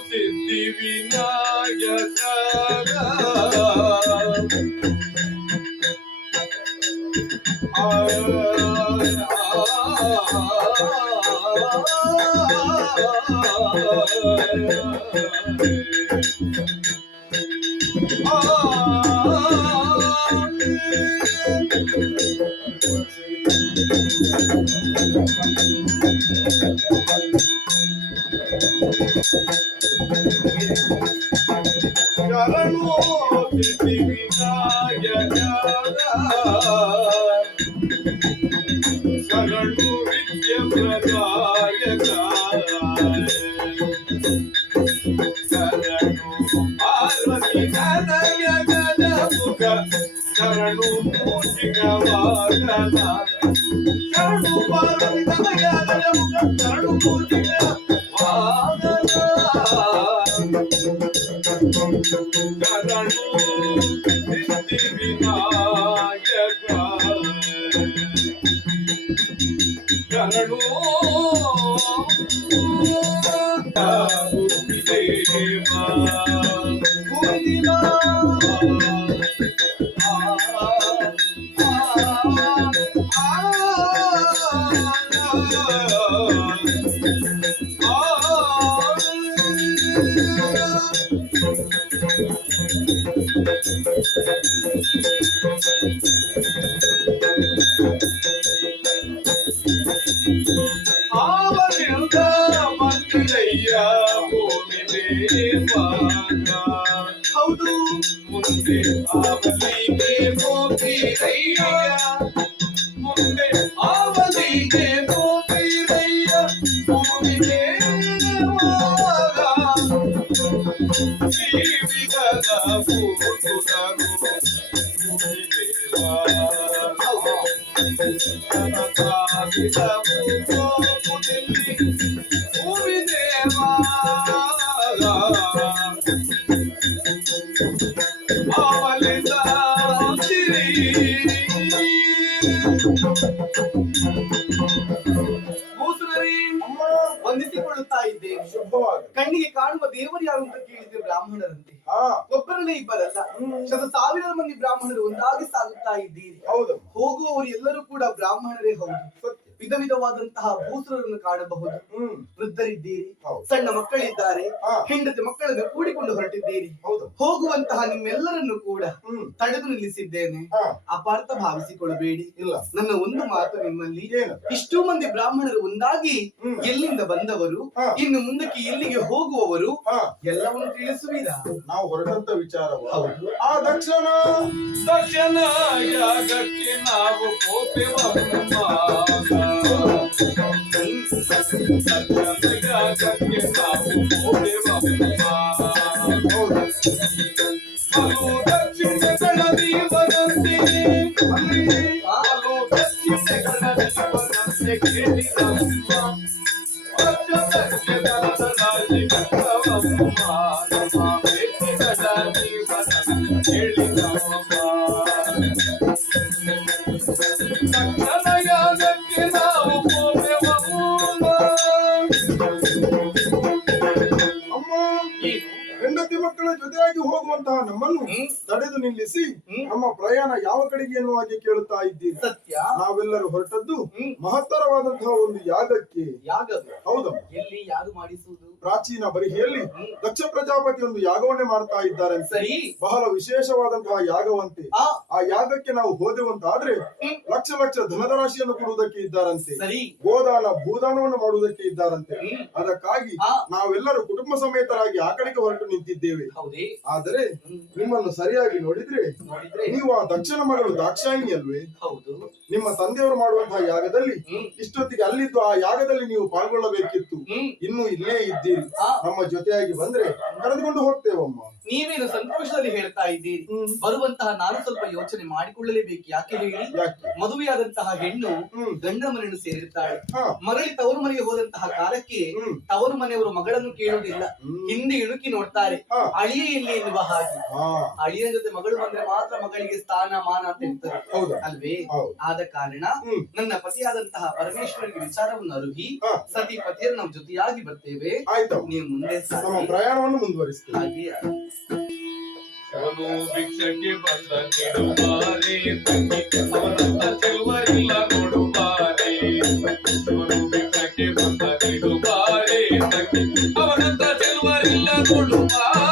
ಸಿದ್ಧಿ ವಿನಾಯಕ ಶರಣೋ ಸಿದ್ಧಿ ವಿನಾಯಕ ಶರಣು ವಿದ್ಯ ಪ್ರದಾಯಕ ಶರಣು ಪಾರ್ವತಿ ಹೃದಯ ಗಜಮುಖ ಶರಣು ಮೂಷಿಕ ವಾಹನ ಶರಣು ಪಾರ್ವತಿ ಹೃದಯ ಗಜಮುಖ ಶರಣು ಮೂಷಿಕ ವಾಹನ ಶರಣು ಸಿದ್ಧಿ ವಿನಾಯಕ ಶರಣು ಆವರಿಂದ ಮಂದಿರಯ್ಯ ಭೂಮಿ ದೇವಾನ ಹೌದು ಮುಂದೆ ಆವಲಿಗೆ ಗೋಪಿರಯ್ಯ ಮುಂದೆ ಆವಲಿಗೆ ಗೋಪಿರಯ್ಯ ಭೂಮಿ ದೇವಾನ ಜೀವಿತದ ಭೂತರು ಭೂಮಿ ದೇವಾನ ವಂದಿಸಿಕೊಳ್ಳುತ್ತಾ ಇದ್ದೇನೆ. ಕಣ್ಣಿಗೆ ಕಾಣುವ ದೇವರು ಯಾರು ಅಂತ ಕೇಳಿದ್ರೆ ಬ್ರಾಹ್ಮಣರಂತೆ. ಒಬ್ಬರಲ್ಲೇ ಇಬ್ಬರಲ್ಲ, ಸಾವಿರಾರು ಮಂದಿ ಬ್ರಾಹ್ಮಣರು ಒಂದಾಗಿ ಸಾಗುತ್ತಾ ಇದ್ದೀರಿ. ಹೌದು, ಹೋಗುವವರು ಎಲ್ಲರೂ ಕೂಡ ಬ್ರಾಹ್ಮಣರೇ ಹೌದು. ವಿಧ ವಿಧವಾದಂತಹ ಭೂಸುರರನ್ನು ಕಾಣಬಹುದು. ವೃದ್ಧರಿದ್ದೀರಿ, ಸಣ್ಣ ಮಕ್ಕಳಿದ್ದಾರೆ, ಹೆಂಡತಿ ಮಕ್ಕಳನ್ನು ಕೂಡಿಕೊಂಡು ಹೊರಟಿದ್ದೀರಿ. ಹೋಗುವಂತಹ ನಿಮ್ಮೆಲ್ಲರನ್ನು ಕೂಡ ತಡೆದು ನಿಲ್ಲಿಸಿದ್ದೇನೆ. ಅಪಾರ್ಥ ಭಾವಿಸಿಕೊಳ್ಳಬೇಡಿ. ನನ್ನ ಒಂದು ಮಾತು ನಿಮ್ಮಲ್ಲಿ, ಇಷ್ಟೂ ಮಂದಿ ಬ್ರಾಹ್ಮಣರು ಒಂದಾಗಿ ಎಲ್ಲಿಂದ ಬಂದವರು, ಇನ್ನು ಮುಂದಕ್ಕೆ ಎಲ್ಲಿಗೆ ಹೋಗುವವರು ಎಲ್ಲವನ್ನು ತಿಳಿಸುವಿರಾ? ನಾವು ಹೊರಟಂತ ವಿಚಾರವ ಆ ದಕ್ಷಿಣ ಯಾಗಕ್ಕೆ ನಾವು ಹೆಂಡತಿ ಮಕ್ಕಳ ಜೊತೆಯಾಗಿ ಹೋಗುವಂತಹ ನಮ್ಮನ್ನು ತಡೆದು ನಿಲ್ಲಿಸಿ ನಮ್ಮ ಪ್ರಯಾಣ ಯಾವ ಕಡೆಗೆ ಎನ್ನುವ ಕೇಳುತ್ತಾ ಇದ್ದೀವಿ. ಸತ್ಯ, ನಾವೆಲ್ಲರೂ ಹೊರಟದ್ದು ಮಹತ್ತರವಾದಂತಹ ಒಂದು ಯಾಗಕ್ಕೆ. ಹೌದು, ಎಲ್ಲಿ ಯಾಗ ಮಾಡಿಸುವುದು? ಪ್ರಾಚೀನ ಬರಿಹೆಯಲ್ಲಿ ದಕ್ಷ ಪ್ರಜಾಪತಿ ಒಂದು ಯಾಗವನ್ನೇ ಮಾಡ್ತಾ ಇದ್ದಾರೆ. ಸರಿ, ಬಹಳ ವಿಶೇಷವಾದಂತಹ ಯಾಗವಂತೆ. ಆ ಯಾಗಕ್ಕೆ ನಾವು ಹೋದೆವಂತಾದ್ರೆ ಲಕ್ಷ ಲಕ್ಷ ಧನದ ರಾಶಿಯನ್ನು ಕೊಡುವುದಕ್ಕೆ ಇದ್ದಾರಂತೆ. ಸರಿ, ಗೋದಾನ ಭೂದಾನವನ್ನು ಮಾಡುವುದಕ್ಕೆ ಇದ್ದಾರಂತೆ. ಅದಕ್ಕಾಗಿ ನಾವೆಲ್ಲರೂ ಕುಟುಂಬ ಸಮೇತರಾಗಿ ಆ ಕಡೆಗೆ ಹೊರಟು ನಿಂತಿದ್ದೇವೆ. ಆದರೆ ನಿಮ್ಮನ್ನು ಸರಿಯಾಗಿ ನೋಡಿದ್ರೆ ನೀವು ಆ ದಕ್ಷಿಣ ಮಗಳು ದಾಕ್ಷಾಯಿಣಿ ಅಲ್ವೇ? ಹೌದು. ನಿಮ್ಮ ತಂದೆಯವರು ಮಾಡುವಂತಹ ಯಾಗದಲ್ಲಿ ಇಷ್ಟೊತ್ತಿಗೆ ಅಲ್ಲಿದ್ದು ಆ ಯಾಗದಲ್ಲಿ ನೀವು ಪಾಲ್ಗೊಳ್ಳಬೇಕಿತ್ತು. ಇನ್ನು ಇಲ್ಲೇ ಇದ್ದೀರಿ. ನಮ್ಮ ಜೊತೆಯಾಗಿ ಬಂದ್ರೆ ಕರೆದುಕೊಂಡು ಹೋಗ್ತೇವಮ್ಮ. ನೀವೇನು ಸಂತೋಷದಲ್ಲಿ ಹೇಳ್ತಾ ಇದ್ದೀರಿ. ಬರುವಂತಹ ನಾನು ಸ್ವಲ್ಪ ಯೋಚನೆ ಮಾಡಿಕೊಳ್ಳಲೇಬೇಕು. ಯಾಕೆ ಹೇಳಿ, ಯಾಕೆ? ಮದುವೆಯಾದಂತಹ ಹೆಣ್ಣು ಗಂಡ ಮನೆಯನ್ನು ಸೇರಿರ್ತಾಳೆ. ಹಾ. ಮರಳಿ ತವರು ಮನೆಗೆ ಹೋದಂತಹ ಕಾಲಕ್ಕೆ ತವರು ಮನೆಯವರು ಮಗಳನ್ನು ಕೇಳುವುದಿಲ್ಲ, ಹಿಂದೆ ಇಣುಕಿ ನೋಡ್ತಾರೆ. ಹಾ. ಅಳಿಯ ಎಲ್ಲಿ ಎನ್ನುವ ಹಾಗೆ. ಹಾ. ಅಳಿಯನ ಜೊತೆ ಮಗಳು ಬಂದ್ರೆ ಮಾತ್ರ ಮಗಳಿಗೆ ಸ್ಥಾನ ಮಾನ ಅಂತ ಇರ್ತದೆ ಹೌದಾ? ಅಲ್ವೇ? ಹೌದು. ಆದ ಕಾರಣ ನನ್ನ ಪತಿಯಾದಂತಹ ಪರಮೇಶ್ವರಿಗೆ ವಿಚಾರವನ್ನು ಅರುಹಿ ಹಾ. ಸತಿ ಪತಿಯರು ನಾವು ಜೊತೆಯಾಗಿ ಬರ್ತೇವೆ. ಆಯ್ತಮ್ಮ. ನೀವು ಮುಂದೆ ನಮ್ಮ ಸಾಗಿ. ಪ್ರಯಾಣವನ್ನು ಮುಂದುವರಿಸ್ತೇವೆ. ಹಾಗೆ ಅವನು ಭಿಕ್ಷಕ್ಕೆ ಬಂದ ನಿಡುವಾರೆ ತಂಗಿ ಅವನಂತ ಚೆಲುವರಿಲ್ಲ ನೋಡುವಾರೆ. ಅವನು ಭಿಕ್ಷಕ್ಕೆ ಬಂದ ನಿಡುವಾರೆ ತಂಗಿ ಅವನಂತ ಚೆಲುವರಿಲ್ಲ ನೋಡುವಾರೆ.